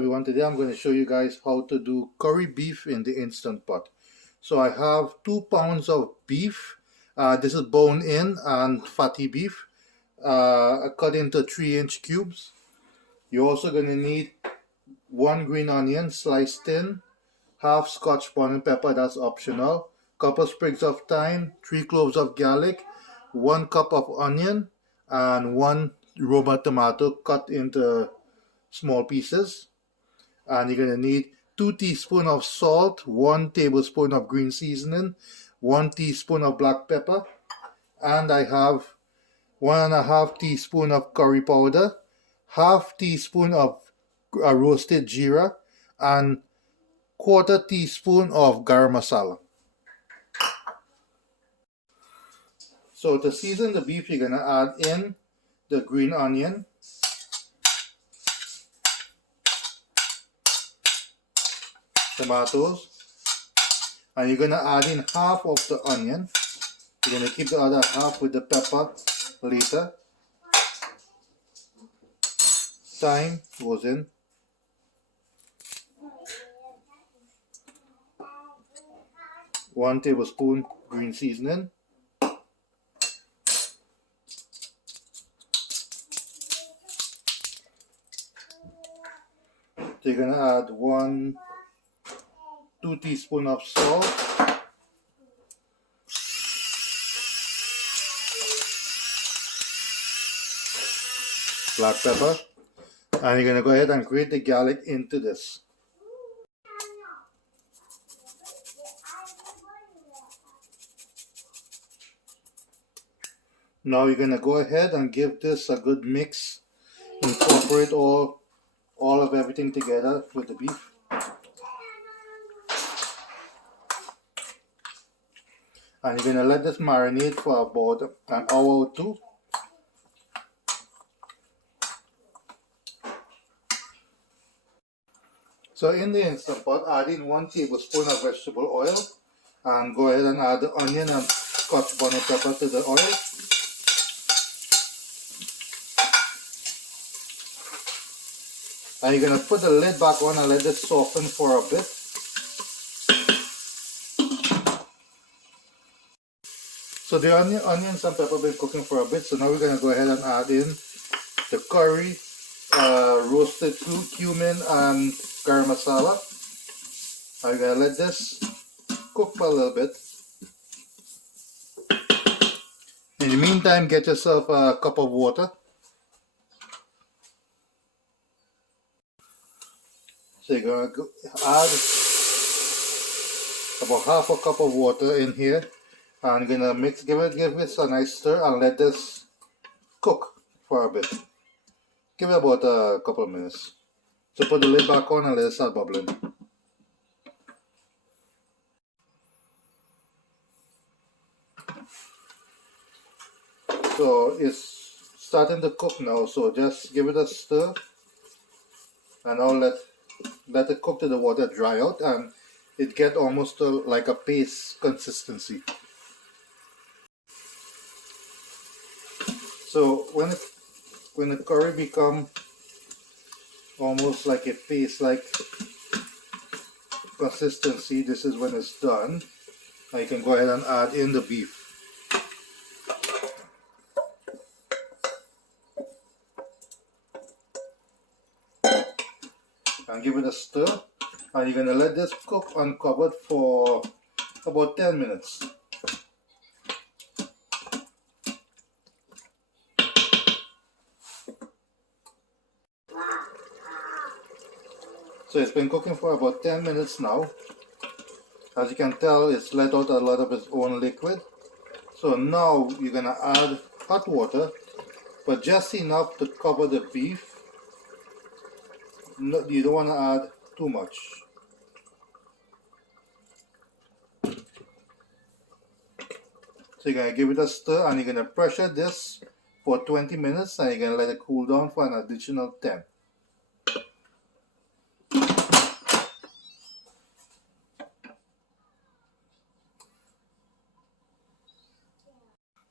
everyone, today I'm going to show you guys how to do curry beef in the Instant Pot. So I have 2 pounds of beef. This is bone in and fatty beef, cut into 3-inch cubes. You're also going to need 1 green onion sliced thin, half Scotch bonnet pepper, that's optional, couple sprigs of thyme, 3 cloves of garlic, 1 cup of onion, and 1 Roma tomato cut into small pieces. And you're going to need 2 teaspoons of salt, 1 tablespoon of green seasoning, 1 teaspoon of black pepper, and I have 1.5 teaspoon of curry powder, half teaspoon of roasted jeera, and 1/4 teaspoon of garam masala. So to season the beef, you're going to add in the green onion, tomatoes, and you're going to add in half of the onion. You're going to keep the other half with the pepper later. Thyme goes in. One tablespoon green seasoning. So you're going to add 2 teaspoons of salt. Black pepper. And you're going to go ahead and grate the garlic into this. Now you're going to go ahead and give this a good mix. Incorporate all of everything together with the beef. And you're going to let this marinate for about an hour or 2. So in the Instant Pot, add in 1 tablespoon of vegetable oil, and go ahead and add the onion and Scotch bonnet pepper to the oil. And you're going to put the lid back on and let this soften for a bit. So the onions and pepper have been cooking for a bit, so now we're going to go ahead and add in the curry, roasted cumin and garam masala. I'm going to let this cook for a little bit. In the meantime, get yourself a cup of water. So you're going to add about half a cup of water in here, and you're going to give this a nice stir and let this cook for a bit. Give it about a couple of minutes. So put the lid back on and let it start bubbling. So it's starting to cook now, so just give it a stir, and now let it cook till the water dry out and it get almost like a paste consistency. So when the curry become almost like a paste-like consistency, this is when it's done. Now you can go ahead and add in the beef. And give it a stir, and you're going to let this cook uncovered for about 10 minutes. So it's been cooking for about 10 minutes now. As you can tell, it's let out a lot of its own liquid. So now you're going to add hot water, but just enough to cover the beef. No, you don't want to add too much. So you're going to give it a stir, and you're going to pressure this for 20 minutes, and you're going to let it cool down for an additional 10.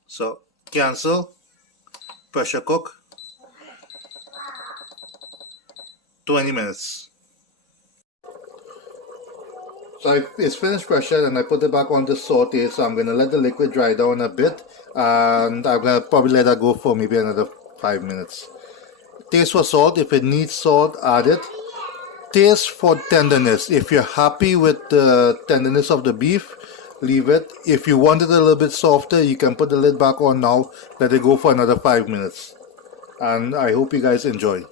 So cancel, pressure cook, 20 minutes. So it's finished pressure and I put it back on the saute, so I'm going to let the liquid dry down a bit and I'm going to probably let that go for maybe another 5 minutes. Taste for salt. If it needs salt, add it. Taste for tenderness. If you're happy with the tenderness of the beef, leave it. If you want it a little bit softer, you can put the lid back on now, let it go for another 5 minutes. And I hope you guys enjoy.